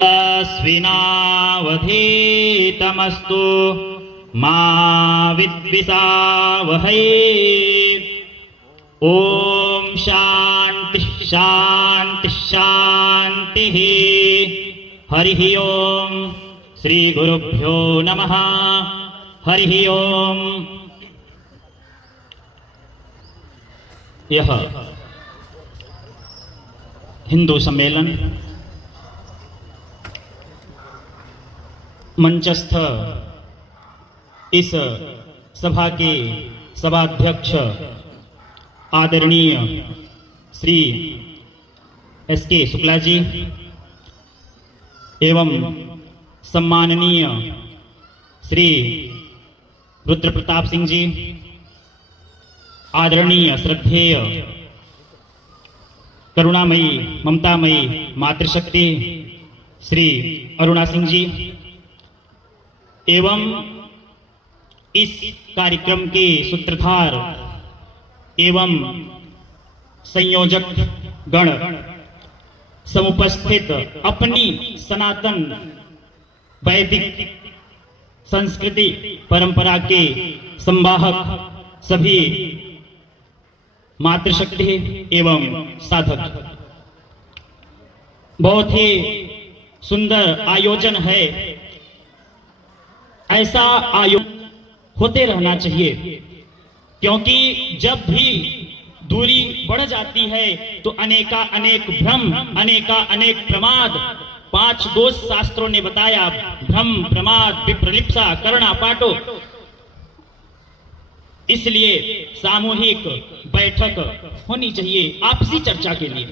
स्विनावधीतमस्तु मा विद्विषावहै। ओम शांति शांति शांति। हरि ओम। श्री गुरुभ्यो नमः। हरि ओम। यह हिंदू सम्मेलन मंचस्थ इस सभा के सभाध्यक्ष आदरणीय श्री एस.के. शुक्ला जी एवं सम्माननीय श्री रुद्र प्रताप सिंह जी, आदरणीय श्रद्धेय करुणामयी ममतामयी मातृशक्ति श्री अरुणा सिंह जी एवं इस कार्यक्रम के सूत्रधार एवं संयोजक गण, समुपस्थित अपनी सनातन वैदिक संस्कृति परंपरा के संवाहक सभी मातृशक्ति एवं साधक। बहुत ही सुंदर आयोजन है। ऐसा आयोजन होते रहना चाहिए, क्योंकि जब भी दूरी बढ़ जाती है तो अनेका अनेक भ्रम, अनेका अनेक प्रमाद, 5 दोष शास्त्रों ने बताया, भ्रम प्रमाद विप्रलिप्सा करुणा पाटो। इसलिए सामूहिक बैठक होनी चाहिए आपसी चर्चा के लिए।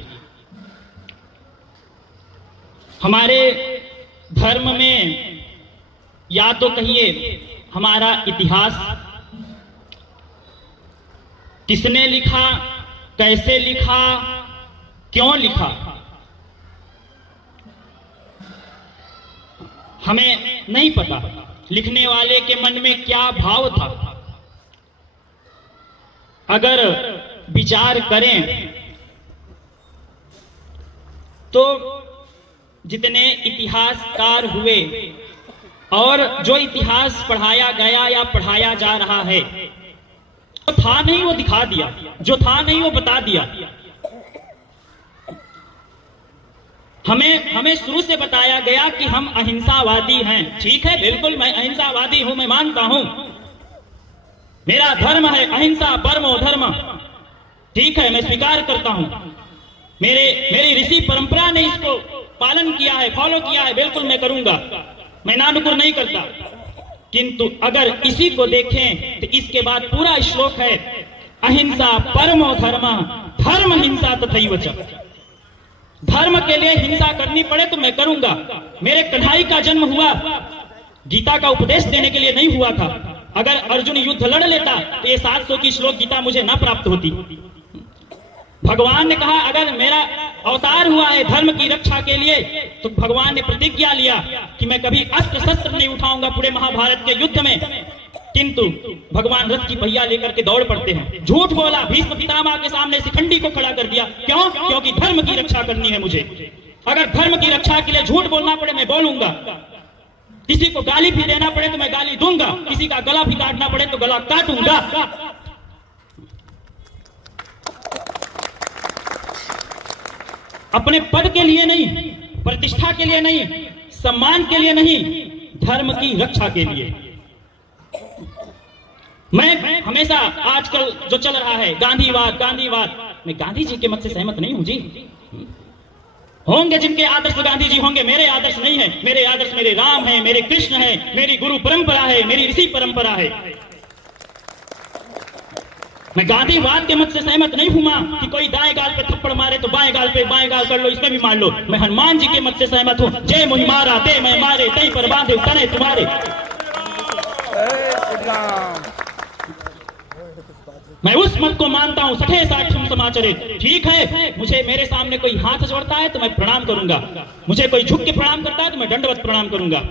हमारे धर्म में या तो कहिए हमारा इतिहास, किसने लिखा, कैसे लिखा, क्यों लिखा, हमें नहीं पता। लिखने वाले के मन में क्या भाव था, अगर विचार करें तो जितने इतिहासकार हुए और जो इतिहास पढ़ाया गया या पढ़ाया जा रहा है, जो था नहीं वो दिखा दिया, जो था नहीं वो बता दिया। हमें शुरू से बताया गया कि हम अहिंसावादी हैं। ठीक है, बिल्कुल मैं अहिंसावादी हूं, मैं मानता हूं, मेरा धर्म है अहिंसा परमो धर्म। ठीक है, मैं स्वीकार करता हूं, मेरी ऋषि परंपरा ने इसको पालन किया है, फॉलो किया है, बिल्कुल मैं करूंगा, मैं नानुकुर नहीं करता। किंतु अगर इसी को देखें तो इसके बाद पूरा श्लोक है, अहिंसा परमो धर्म धर्म हिंसा तथैव च। धर्म के लिए हिंसा करनी पड़े तो मैं करूंगा। मेरे कन्हई का जन्म हुआ गीता का उपदेश देने के लिए नहीं हुआ था। अगर अर्जुन युद्ध लड़ लेता तो ये 700 की श्लोक गीता मुझे ना प्राप्त होती। भगवान ने कहा अगर मेरा अवतार हुआ है धर्म की रक्षा के लिए, तो भगवान ने प्रतिज्ञा लिया कि मैं कभी अस्त्र शस्त्र नहीं उठाऊंगा पूरे महाभारत के युद्ध में। किंतु भगवान रथ की पहिया लेकर के दौड़ पड़ते हैं। झूठ बोला, भीष्म पितामह के सामने शिखंडी को खड़ा कर दिया। क्यों? क्योंकि धर्म की रक्षा करनी है मुझे। अगर धर्म की रक्षा के लिए झूठ बोलना पड़े मैं बोलूंगा, किसी को गाली भी देना पड़े तो मैं गाली दूंगा, किसी का गला भी काटना पड़े तो गला काटूंगा। अपने पद के लिए नहीं, प्रतिष्ठा के लिए नहीं, सम्मान के लिए नहीं, धर्म की रक्षा के लिए। मैं हमेशा आजकल जो चल रहा है गांधीवाद, गांधीवाद, मैं गांधी जी के मत से सहमत नहीं हूं जी। होंगे जिनके आदर्श गांधी जी होंगे, मेरे आदर्श नहीं है। मेरे आदर्श मेरे राम है, मेरे कृष्ण है, मेरी गुरु परंपरा है, मेरी ऋषि परंपरा है। मैं गांधीवाद के मत से सहमत नहीं हूं मां कि कोई दाएं गाल पे थप्पड़ मारे तो बाएं गाल कर लो, इसमें भी मार लो। मैं हनुमान जी के मत से सहमत हूं, जय मोहि मारा ते मैं मारे तई पर बांधे तने तुम्हारे। मैं उस मत को मानता हूं, सठे साठम समाचरित। ठीक है, मुझे मेरे सामने कोई हाथ जोड़ता है तो मैं प्रणाम करूंगा, मुझे कोई झुक के प्रणाम करता है तो मैं दंडवत प्रणाम करूंगा,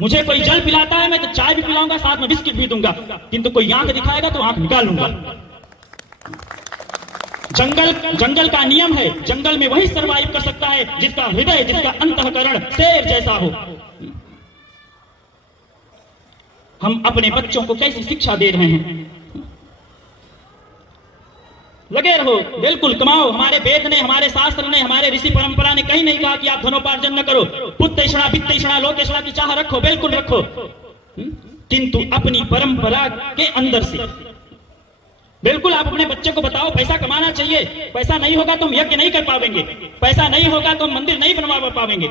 मुझे कोई जल पिलाता है मैं तो चाय भी पिलाऊंगा, साथ में बिस्किट भी दूंगा। किंतु कोई आंख दिखाएगा तो आंख निकाल लूंगा। जंगल का नियम है, जंगल में वही सरवाइव कर सकता है जिसका हृदय, जिसका अंतःकरण शेर जैसा हो। हम अपने बच्चों को कैसी शिक्षा दे रहे हैं? लगे रहो, बिल्कुल कमाओ। हमारे वेद ने, हमारे शास्त्र ने, हमारे ऋषि परंपरा ने कहीं नहीं कहा कि आप धनोपार्जन न करो। पुत्तेषणा वित्तेषणा लोकेषणा की चाह रखो, बिल्कुल रखो, किंतु अपनी परंपरा के अंदर से बिल्कुल आप अपने बच्चे को बताओ पैसा कमाना चाहिए। पैसा नहीं होगा तो हम यज्ञ नहीं कर पाएंगे, पैसा नहीं होगा तो हम मंदिर नहीं बनवा पाएंगे।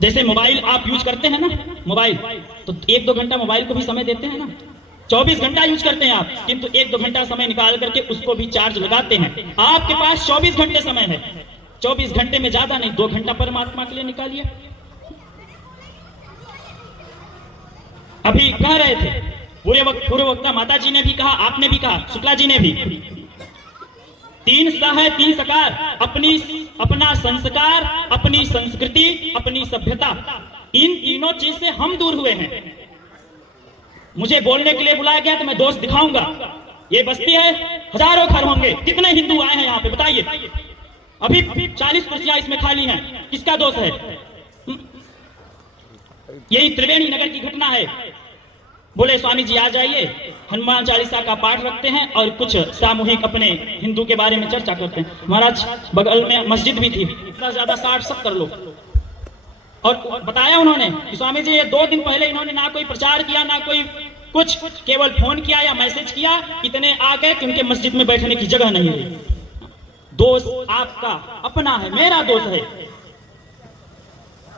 जैसे मोबाइल आप यूज करते हैं ना, मोबाइल तो 1-2 घंटा मोबाइल को भी समय देते हैं ना। 24 घंटा यूज करते हैं आप, किंतु 1-2 घंटा समय निकाल करके उसको भी चार्ज लगाते हैं। आपके पास 24 घंटे समय है, 24 घंटे में ज्यादा नहीं 2 घंटा परमात्मा के लिए निकालिए। अभी कह रहे थे पूर्व वक्ता माता जी ने भी कहा, आपने भी कहा, शुक्ला जी ने भी, 3 स है 3 सकार, अपना संस्कार, अपनी संस्कृति, अपनी सभ्यता। इन तीनों चीज से हम दूर हुए हैं। मुझे बोलने के लिए बुलाया गया तो मैं दोस्त दिखाऊंगा। ये बस्ती है, हजारों घर होंगे, कितने हिंदू आए हैं यहाँ पे बताइए? अभी 40 कुर्सियां इसमें खाली हैं, किसका दोष है? यही त्रिवेणी नगर की घटना है। बोले स्वामी जी आ जाइए, हनुमान चालीसा का पाठ रखते हैं और कुछ सामूहिक अपने हिंदू के बारे में चर्चा करते हैं। महाराज बगल में मस्जिद भी थी, इतना ज्यादा 60-70 लोग, और बताया उन्होंने कि स्वामी जी ये 2 दिन पहले इन्होंने ना कोई प्रचार किया, ना कोई कुछ, केवल फोन किया या मैसेज किया, इतने आ गए कि उनके मस्जिद में बैठने की जगह नहीं रही। दोस्त आपका अपना है, मेरा दोस्त है।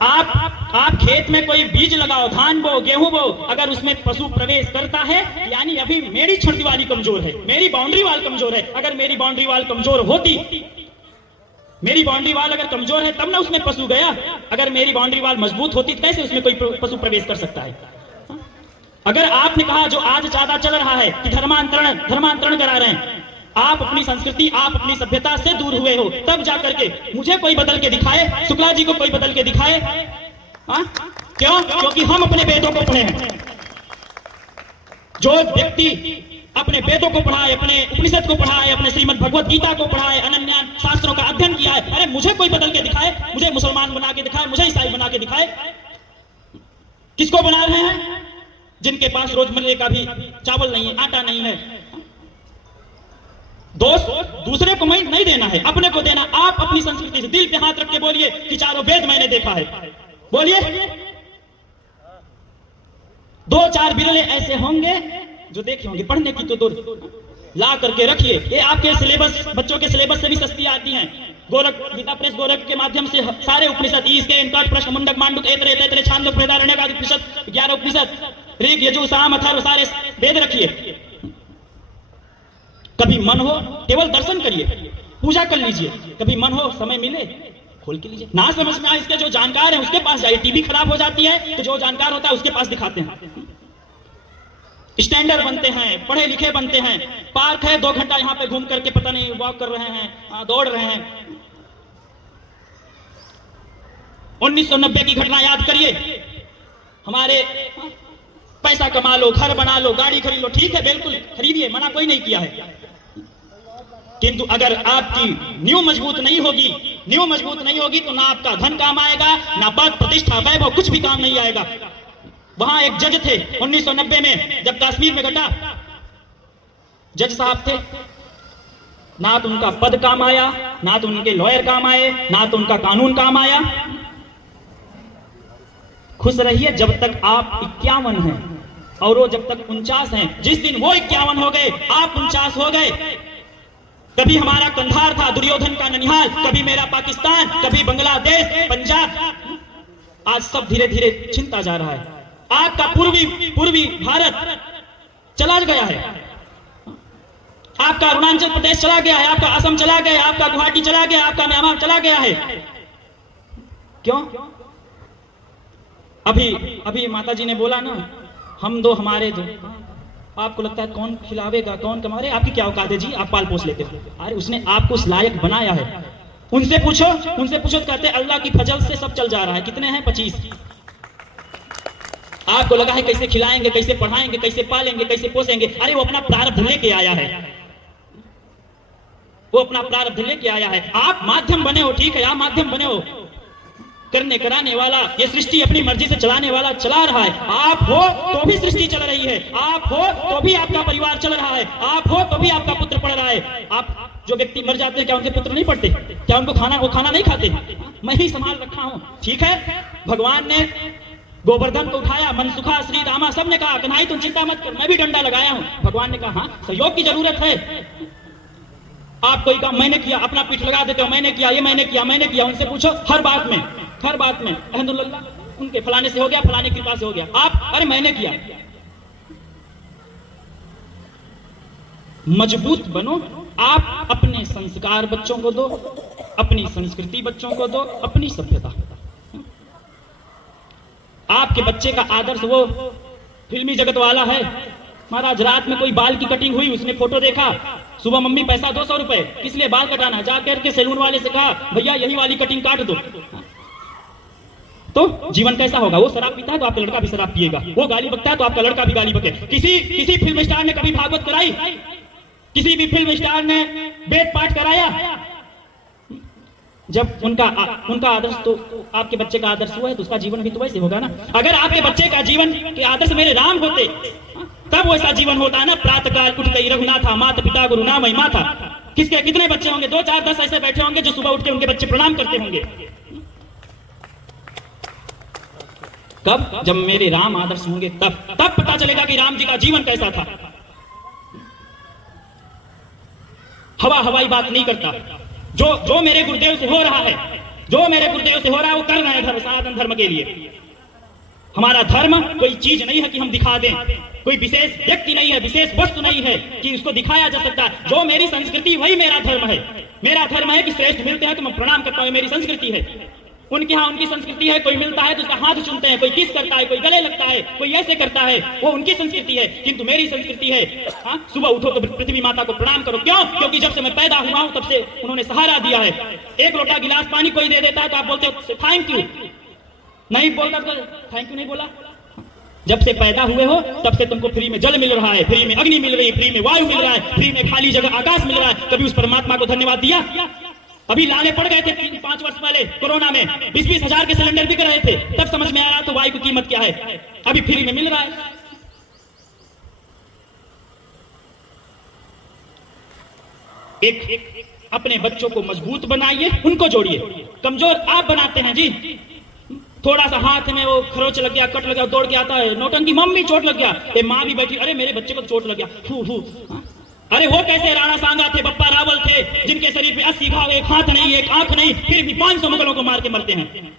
आप खेत में कोई बीज लगाओ, धान बो, गेहूं बो, अगर उसमें पशु प्रवेश करता है, यानी अभी मेरी छड़ दीवारी कमजोर है, मेरी बाउंड्री वाल कमजोर है। अगर मेरी बाउंड्री वाल कमजोर होती, मेरी बाउंड्री वाल अगर कमजोर है तब ना उसमें पशु गया। अगर मेरी बाउंड्री वाल मजबूत होती तो कैसे उसमें कोई पशु प्रवेश कर सकता है? अगर आपने कहा जो आज ज्यादा चल रहा है कि धर्मांतरण करा रहे हैं, आप अपनी संस्कृति, आप अपनी सभ्यता से दूर हुए हो, तब जाकर के मुझे कोई बदल के दिखाए, शुक्ला जी को कोई बदल के दिखाए। क्यों? क्योंकि हम अपने वेदों को पढ़े हैं। जो व्यक्ति अपने वेदों को पढ़ा है, अपने उपनिषद को पढ़ा है, अपने श्रीमद् भगवत गीता को पढ़ा है, अनन्य शास्त्रों का अध्ययन किया है, अरे मुझे कोई बदल के दिखाए, मुझे मुसलमान बना के दिखाए, मुझे ईसाई बना के दिखाए। किसको बना रहे हैं? जिनके पास रोजमर्रे का भी चावल नहीं है, आटा नहीं है। दोस्त दूसरे को नहीं देना है, अपने को देना। आप अपनी संस्कृति से दिल पे हाथ रख के बोलिए कि चारों वेद मैंने देखा है, बोलिए। 2-4 बिरले ऐसे होंगे जो देखे होंगे, पढ़ने की तो दूर, ला करके रखिए। ये आपके सिलेबस, बच्चों के सिलेबस से भी सस्ती आती हैं। गोरख गीता प्रेस गोरख के माध्यम से सारे उपनिषद, ईसके इनकट प्रश्न मुंडक मांडुक ऐतरेय तैतरेय छांदोग्य बृहदारण्यक आदि उपनिषद, 11 उपनिषद, ऋग यजुः साम अथर्व, सारे वेद रखिए। कभी मन हो केवल दर्शन करिए, पूजा कर लीजिए। कभी मन हो, समय मिले, खोल के लीजिए। ना समझ में आए इसके जो जानकार है उसके पास जाइए। टीवी खराब हो जाती है तो जो जानकार होता है उसके पास दिखाते हैं। स्टैंडर्ड बनते हैं, पढ़े लिखे बनते हैं। पार्क है, 2 घंटा यहाँ पे घूम करके पता नहीं वॉक कर रहे हैं, दौड़ रहे हैं। 1990 की घटना याद करिए। हमारे पैसा कमा लो, घर बना लो, गाड़ी खरीद लो, ठीक है, बिल्कुल खरीदिए, मना कोई नहीं किया है। किंतु अगर आपकी नींव मजबूत नहीं होगी तो ना आपका धन काम आएगा, ना पद प्रतिष्ठा वैभव कुछ भी काम नहीं आएगा। वहां एक जज थे 1990 में, जब कश्मीर में घटा, जज साहब थे। ना तो उनका पद काम आया, ना तो उनके लॉयर काम आए, ना तो उनका कानून काम आया। खुश रहिए जब तक आप 51 हैं और वो जब तक 49 हैं। जिस दिन वो 51 हो गए, आप 49 हो गए। कभी हमारा कंधार था, दुर्योधन का ननिहाल, कभी मेरा पाकिस्तान, कभी बांग्लादेश, पंजाब, आज सब धीरे धीरे छिनता जा रहा है। आपका पूर्वी भारत चला गया है, आपका अरुणाचल प्रदेश चला गया है, आपका असम चला गया, आपका गुवाहाटी चला गया, आपका म्यांमार चला गया है। क्यों? अभी माता जी ने बोला ना, हम दो हमारे दो। आपको लगता है कौन खिलावेगा, कौन कमारे? आपकी क्या औकात है जी, आप पाल पोस लेते हो। अरे उसने आपको उस लायक बनाया है। उनसे पूछो तो कहते अल्लाह की फजल से सब चल जा रहा है। कितने हैं? 25। आपको लगा है कैसे खिलाएंगे, कैसे पढ़ाएंगे, कैसे पालेंगे, कैसे पोसेंगे। अरे वो अपना प्रारब्ध लेके आया है। वो अपना प्रारब्ध लेके आया है। आप माध्यम बने हो, ठीक है, आप माध्यम बने हो, करने कराने वाला, ये सृष्टि अपनी मर्जी से चलाने वाला चला रहा है। आप हो तो भी सृष्टि चल रही है, आप हो तो भी आपका परिवार चल रहा है, आप हो तो भी आपका पुत्र पढ़ रहा है। आप जो व्यक्ति मर जाते हैं, क्या उनके पुत्र नहीं पढ़ते? क्या उनको वो खाना नहीं खाते? मैं ही संभाल रखा हूं, ठीक है। भगवान ने गोवर्धन को उठाया, मनसुखा, श्री रामा सब ने कहा कन्हई तुम चिंता मत कर, मैं भी डंडा लगाया हूं। भगवान ने कहा हाँ, सहयोग की जरूरत है। आप कोई काम मैंने किया, अपना पीठ लगा देते हो, मैंने किया, ये मैंने किया, मैंने किया। उनसे पूछो हर बात में अल्हम्दुलिल्लाह उनके फलाने से हो गया, फलाने की कृपा से हो गया। आप अरे मैंने किया। मजबूत बनो। आप अपने संस्कार बच्चों को दो, अपनी संस्कृति बच्चों को दो, अपनी सभ्यता। आपके बच्चे का आदर्श वो फिल्मी जगत वाला है। महाराज रात में कोई बाल की कटिंग हुई, उसने फोटो देखा, सुबह मम्मी पैसा 200 रुपए, किस लिए? बाल कटाना। जाकर के सैलून वाले से कहा भैया यही वाली कटिंग काट दो। तो जीवन कैसा होगा? वो शराब पीता है तो आपका लड़का भी शराब पिएगा, वो गाली बकता है तो आपका लड़का भी गाली बके। किसी फिल्म स्टार ने कभी भागवत कराई? किसी भी फिल्म स्टार ने वेद पाठ कराया? जब उनका आदर्श, तो आपके बच्चे का आदर्श हुआ है तो उसका जीवन भी तो वैसे होगा ना। अगर आपके बच्चे का जीवन के आदर्श मेरे राम होते तब वैसा जीवन होता है ना। प्रातःकाल उठ गई रघुनाथा, माता पिता गुरु नाम माथा। किसके कितने बच्चे होंगे? 2 4 10 ऐसे बैठे होंगे जो सुबह उठ के उनके बच्चे प्रणाम करते होंगे। कब? जब मेरे राम आदर्श होंगे तब पता चलेगा कि राम जी का जीवन कैसा था। हवाई बात नहीं करता। जो मेरे गुरुदेव से हो रहा है, जो मेरे गुरुदेव से हो रहा है, वो कर रहे हैं धर्म, सनातन धर्म के लिए। हमारा धर्म कोई चीज नहीं है कि हम दिखा दें, कोई विशेष व्यक्ति नहीं है, विशेष वस्तु नहीं है कि उसको दिखाया जा सकता है। जो मेरी संस्कृति वही मेरा धर्म है। मेरा धर्म है कि श्रेष्ठ मिलते हैं तो मैं प्रणाम करता हूं, मेरी संस्कृति है। उनके यहाँ उनकी संस्कृति है, कोई मिलता है तो उसका हाथ चूमते हैं, कोई किस करता है, कोई गले लगता है, कोई ऐसे करता है, वो उनकी संस्कृति है। किंतु मेरी संस्कृति है सुबह उठो तो पृथ्वी माता को प्रणाम करो। क्यों? क्योंकि जब से मैं पैदा हुआ हूं तब से उन्होंने सहारा दिया है। एक लोटा गिलास पानी कोई दे देता है तो आप बोलते हो थैंक यू, नहीं बोलता तो थैंक यू नहीं बोला। जब से पैदा हुए हो तब से तुमको फ्री में जल मिल रहा है, फ्री में अग्नि मिल रही है, फ्री में वायु मिल रहा है, फ्री में खाली जगह आकाश मिल रहा है। कभी उस परमात्मा को धन्यवाद दिया? अभी लाले पड़ गए थे 3-5 वर्ष पहले कोरोना में, 20-20 हजार के सिलेंडर बिक रहे थे, तब समझ में आ रहा तो वायु की कीमत क्या है। अभी फ्री में मिल रहा है। एक अपने बच्चों को मजबूत बनाइए, उनको जोड़िए। कमजोर आप बनाते हैं जी। थोड़ा सा हाथ में वो खरोच लग गया, कट लग गया, दौड़ के आता है नौटंकी, मम्मी चोट लग गया। ये माँ भी बैठी, अरे मेरे बच्चे को चोट लग गया, फू। अरे वो कैसे राणा सांगा थे, बप्पा रावल थे, जिनके शरीर पे 80 घाव, एक हाथ नहीं, एक आंख नहीं, फिर भी 500 मुगलों को मार के मरते हैं।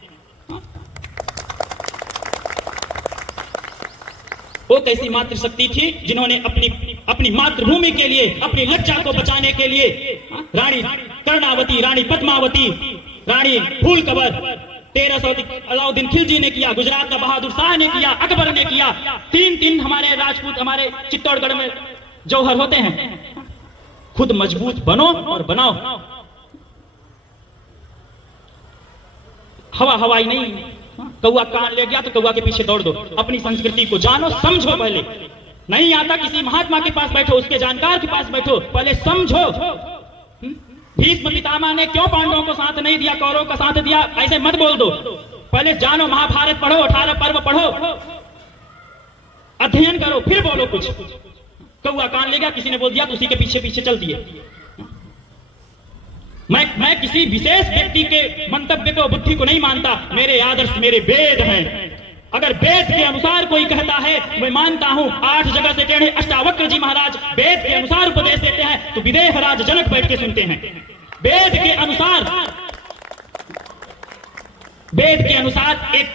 वो कैसी मातृशक्ति थी जिन्होंने अपनी मातृभूमि के लिए, अपनी लज्जा को बचाने के लिए रानी कर्णावती, रानी पद्मावती, रानी फूलकबर, 1300 अलाउद्दीन खिलजी ने किया, गुजरात का बहादुर शाह ने किया, अकबर ने किया। 3 हमारे राजपूत, हमारे चित्तौड़गढ़ में जौहर होते हैं। खुद मजबूत बनो और बनाओ। हवाई नहीं, कौआ कान ले गया तो कौआ के पीछे दौड़ दो। अपनी संस्कृति को जानो, समझो। पहले नहीं आता किसी महात्मा के पास बैठो, उसके जानकार के पास बैठो, पहले समझो। भीष्म पितामह ने क्यों पांडवों को साथ नहीं दिया, कौरवों का साथ दिया, ऐसे मत बोल दो। पहले जानो, महाभारत पढ़ो, 18 पर्व पढ़ो, अध्ययन करो, फिर बोलो कुछ। कौआ कान ले गया, किसी ने बोल दिया तो उसी के पीछे चल दिए। मैं किसी विशेष व्यक्ति के मंतव्य को, बुद्धि को नहीं मानता। मेरे आदर्श मेरे वेद हैं। अगर वेद के अनुसार कोई कहता है, मैं मानता हूं। 8 जगह से टेढ़े अष्टावक्र जी महाराज वेद के अनुसार उपदेश देते हैं तो विदेहराज जनक बैठ के सुनते हैं। वेद के अनुसार एक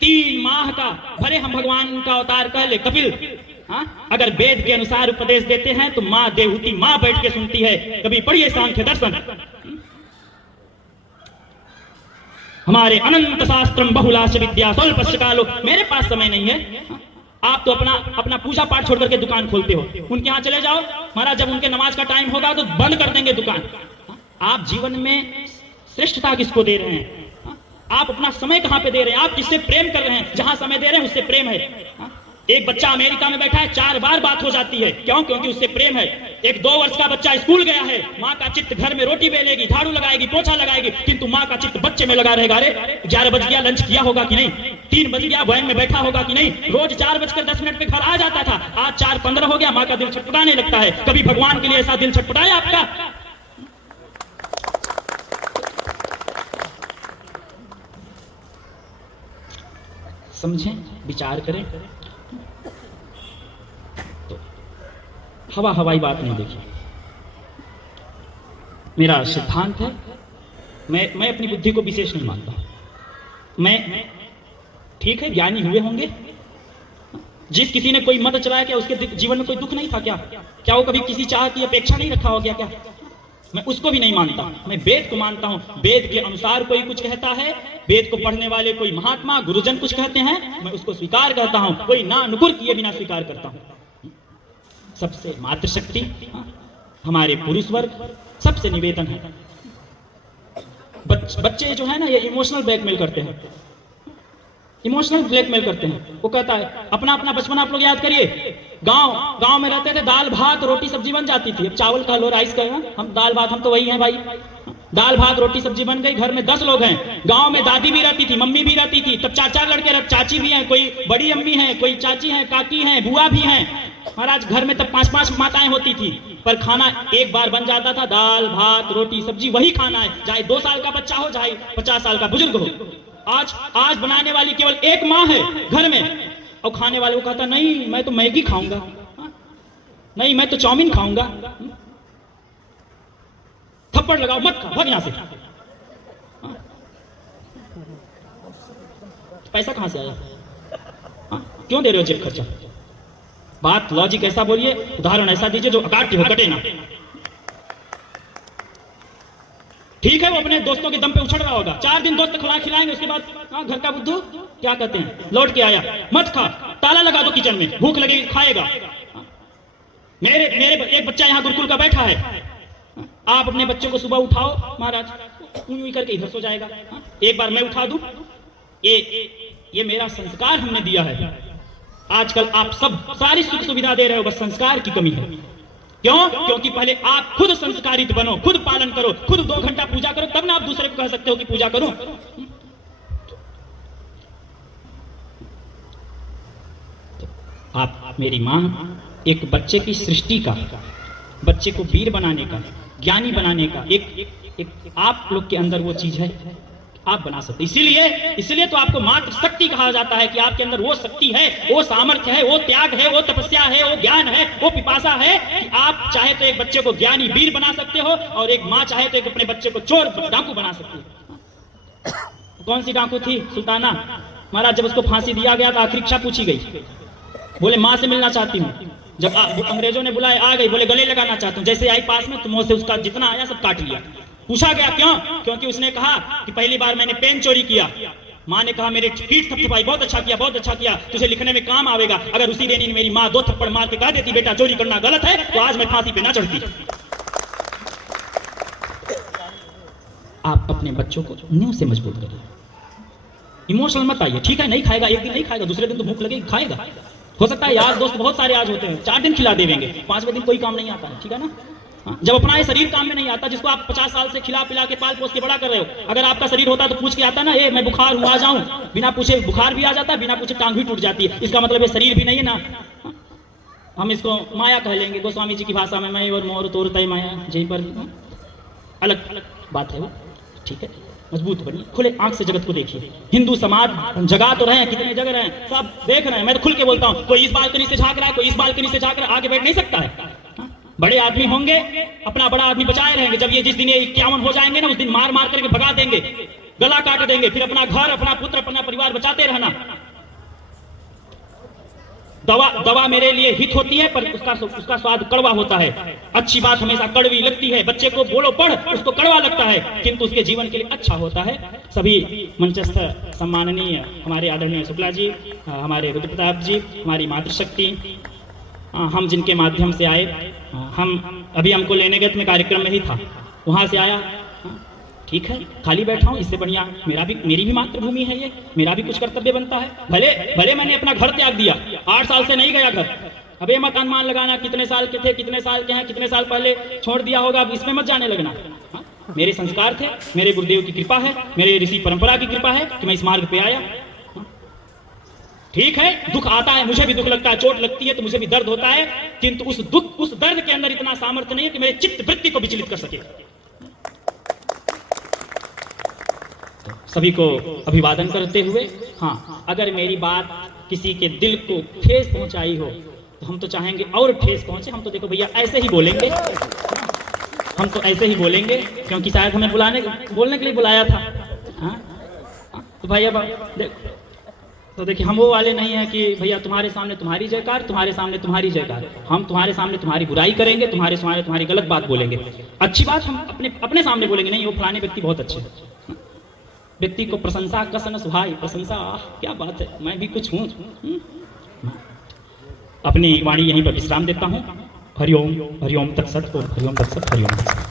3 माह का, भले हम भगवान का अवतार कह ले, कपिल, अगर वेद के अनुसार उपदेश देते हैं तो मां देवहूति मां बैठ के सुनती है। कभी पढ़िए सांख्य दर्शन। हमारे अनंत शास्त्रम बहुलाश विद्या स्वल्पस्य कालो। मेरे पास समय नहीं है। आप तो अपना पूजा पाठ छोड़ करके दुकान खोलते हो। उनके यहाँ चले जाओ, महाराज जब उनके नमाज का टाइम होगा तो बंद कर देंगे दुकान। आप जीवन में श्रेष्ठता किसको दे रहे हैं? आप अपना समय कहां पे दे रहे हैं? आप किससे प्रेम कर रहे हैं? जहां समय दे रहे हैं उससे प्रेम है। एक बच्चा अमेरिका में बैठा है, 4 बार बात हो जाती है। क्यों? क्योंकि उससे प्रेम है। एक 2 वर्ष का बच्चा स्कूल गया है, माँ का चित्त घर में रोटी बेलेगी, झाड़ू लगाएगी, पोछा लगाएगी, किंतु माँ का चित्त बच्चे में लगा रहेगा। अरे 11 बज गया, लंच किया होगा कि नहीं, 3 बज गया, वैन में बैठा होगा कि नहीं। रोज 4:10 पे घर आ जाता था, आज 4:15 हो गया, माँ का दिल छटपटाने लगता है। कभी भगवान के लिए ऐसा दिल छटपटाया आपका? समझें, विचार करें। तो हवाई बात नहीं देखिए, मेरा सिद्धांत है, मैं अपनी बुद्धि को विशेष नहीं मानता। मैं ठीक है, ज्ञानी हुए होंगे, जिस किसी ने कोई मत चलाया, क्या उसके जीवन में कोई दुख नहीं था? क्या वो कभी किसी चाह की अपेक्षा नहीं रखा हो गया? क्या मैं उसको भी नहीं मानता। मैं वेद को मानता हूं। वेद के अनुसार कोई कुछ कहता है, वेद को पढ़ने वाले कोई महात्मा गुरुजन कुछ कहते हैं, मैं उसको स्वीकार करता हूं, कोई ना नुकुर किए बिना स्वीकार करता हूं। सबसे मातृशक्ति, हमारे पुरुष वर्ग, सबसे निवेदन है, बच्चे जो है ना, ये इमोशनल ब्लैकमेल करते हैं, इमोशनल ब्लैकमेल करते हैं। वो कहता है अपना अपना बचपन आप लोग याद करिए, गांव में रहते थे, दाल भात रोटी सब्जी बन जाती थी। अब चावल का लो, राइस का, हम दाल भात, हम तो वही हैं भाई। दाल भात रोटी सब्जी बन गई, घर में 10 लोग हैं। गांव में दादी भी रहती थी, मम्मी भी रहती थी, तब 4-4 लड़के, चाची भी हैं, कोई बड़ी अम्मी है, कोई चाची है, काकी है, बुआ भी हैं। महाराज घर में तब 5-5 माताएं होती थी, पर खाना एक बार बन जाता था, दाल भात रोटी सब्जी, वही खाना है, चाहे 2 साल का बच्चा हो, चाहे 50 साल का बुजुर्ग हो। आज बनाने वाली केवल एक माँ है घर में, और खाने वाले को कहता नहीं मैं तो मैगी खाऊंगा, नहीं मैं तो चाउमीन खाऊंगा। थप्पड़ लगाओ, मत खा, भाग यहां से। पैसा कहां से आया? क्यों दे रहे हो जेब खर्चा? बात लॉजिक ऐसा बोलिए, उदाहरण ऐसा दीजिए जो काटते हो कटे ना। ठीक है, वो अपने दोस्तों के दम पे उछल रहा होगा, 4 दिन दोस्त खिलाएंगे, उसके बाद घर का बुद्धू क्या कहते हैं, लौट के आया, मत खा, ताला लगा दो किचन में, भूख लगेगी खाएगा। मेरे एक बच्चा यहाँ गुरुकुल का बैठा है, आप अपने बच्चे को सुबह उठाओ महाराज, यूं करके इधर सो जाएगा। एक बार मैं उठा दूं, ये मेरा संस्कार हमने दिया है। आजकल आप सब सारी सुख सुविधा दे रहे हो, बस संस्कार की कमी है। क्यों? क्योंकि पहले आप खुद संस्कारित बनो, खुद पालन करो, खुद 2 घंटा पूजा करो, तब ना आप दूसरे को कह सकते हो कि पूजा करो। तो आप मेरी मां एक बच्चे की सृष्टि का, बच्चे को वीर बनाने का, ज्ञानी बनाने का एक आप लोग के अंदर वो चीज है, आप बना सकते। इसीलिए तो आपको मात्र शक्ति कहा जाता है कि आपके अंदर वो शक्ति है, वो सामर्थ्य है, वो त्याग है, वो तपस्या है, वो ज्ञान है, वो पिपासा है कि आप चाहे तो एक बच्चे को ज्ञानी वीर बना सकते हो, और एक माँ चाहे तो एक अपने बच्चे को चोर डाकू बना सकती है। कौन सी डाकू थी? सुल्ताना। महाराज जब उसको फांसी दिया गया तो आखिरी इच्छा पूछी गई, बोले माँ से मिलना चाहती हूँ। जब अंग्रेजों ने बुलाया, आ गई, बोले गले लगाना चाहता हूँ। जैसे आई पास में तो मुंह से उसका जितना आया सब काट लिया। पूछा गया क्यों? क्योंकि उसने कहा कि पहली बार मैंने पेन चोरी किया। माँ ने कहा मेरे पीठ थपथपाई, बहुत अच्छा किया, बहुत अच्छा किया, तुझे लिखने में काम आवेगा। अगर उसी दिन मेरी माँ 2 थप्पड़ मार के कह देती बेटा चोरी करना गलत है, तो आज मैं फांसी पे ना चढ़ती। आप अपने बच्चों को नींव से मजबूत करिए, इमोशनल मत आइए। ठीक है, नहीं खाएगा, एक दिन नहीं खाएगा, दूसरे दिन तो भूख लगेगी, खाएगा। हो सकता है यार दोस्त बहुत सारे आज होते हैं, 4 दिन खिला देंगे, 5वें दिन कोई काम नहीं आता है। ठीक है ना? जब अपना ये शरीर काम में नहीं आता, जिसको आप 50 साल से खिला पिला के पाल पोस के बड़ा कर रहे हो, अगर आपका शरीर होता तो पूछ के आता ना, ये मैं बुखार हुआ आ जाऊं, बिना पूछे बुखार भी आ जाता है, बिना पूछे टांग भी टूट जाती है। इसका मतलब ये शरीर भी नहीं है ना, हम इसको माया कह लेंगे गोस्वामी जी की भाषा में, मैं और मोर तोर तय माया, यहीं पर अलग अलग बात है वो। ठीक है, मजबूत बनिए, खुले आंख से जगत को देखिए। हिंदू समाज जगा तो रहे हैं, कितने जग रहे हैं, सब देख रहे हैं। मैं तो खुल के बोलता हूँ, कोई इस बालकनी से झांक रहा है, कोई इस बालकनी से झांक रहा है, आगे बैठ नहीं सकता है। बड़े आदमी होंगे, अपना बड़ा आदमी बचाए रहेंगे। जब ये जिस दिन ये 51 हो जाएंगे ना, उस दिन मार मार करके भगा देंगे, गला काट देंगे, फिर अपना घर, अपना पुत्र, अपना परिवार बचाते रहना। दवा मेरे लिए हित होती है, पर उसका स्वाद कड़वा होता है। अच्छी बात हमेशा कड़वी लगती है, बच्चे को बोलो पढ़, उसको कड़वा लगता है, किंतु उसके जीवन के लिए अच्छा होता है। सभी मंचस्थ सम्माननीय हमारे आदरणीय शुक्ला जी, हमारे रुद्र प्रताप जी, हमारी मातृशक्ति, हम जिनके माध्यम से आए, हम अभी हमको लेने गए, मैं कार्यक्रम में ही था, वहां से आया। ठीक है, खाली बैठा हूँ, इससे बढ़िया मेरी भी मातृभूमि है ये, मेरा भी कुछ कर्तव्य बनता है। भले मैंने अपना घर त्याग दिया, 8 साल से नहीं गया घर, अब ये मत अनुमान लगाना कितने साल के थे, कितने साल के हैं, कितने साल पहले छोड़ दिया होगा, अब इसमें मत जाने लगना। हाँ? मेरे संस्कार थे, मेरे गुरुदेव की कृपा है, मेरे ऋषि परंपरा की कृपा है कि मैं इस मार्ग पे आया। ठीक है, दुख आता है, मुझे भी दुख लगता है, चोट लगती है तो मुझे भी दर्द होता है, किंतु उस दुख, उस दर्द के अंदर इतना सामर्थ्य नहीं है कि मेरे चित्त वृत्ति को विचलित कर सके। सभी को अभिवादन करते हुए, हाँ, अगर मेरी बात किसी के दिल को ठेस पहुंचाई हो तो हम तो चाहेंगे और ठेस पहुंचे। हम तो देखो भैया ऐसे ही बोलेंगे, हम तो ऐसे ही बोलेंगे क्योंकि शायद हमें बोलने के लिए बुलाया था। हाँ? तो भैया देखो, तो देखिए हम वो वाले नहीं हैं कि भैया तुम्हारे सामने तुम्हारी जयकार, तुम्हारे सामने तुम्हारी जयकार। हम तुम्हारे सामने तुम्हारी बुराई करेंगे, तुम्हारे सामने तुम्हारी गलत बात बोलेंगे, अच्छी बात हम अपने सामने बोलेंगे नहीं, वो फलाने व्यक्ति बहुत अच्छे हैं। व्यक्ति को प्रशंसा कसनस भाई, प्रशंसा, क्या बात है, मैं भी कुछ हूँ। अपनी वाणी यहीं पर विश्राम देता हूँ। हरिओम, हरिओम तत्सत, हरिओम तत्सत, हरिओम तत्सत।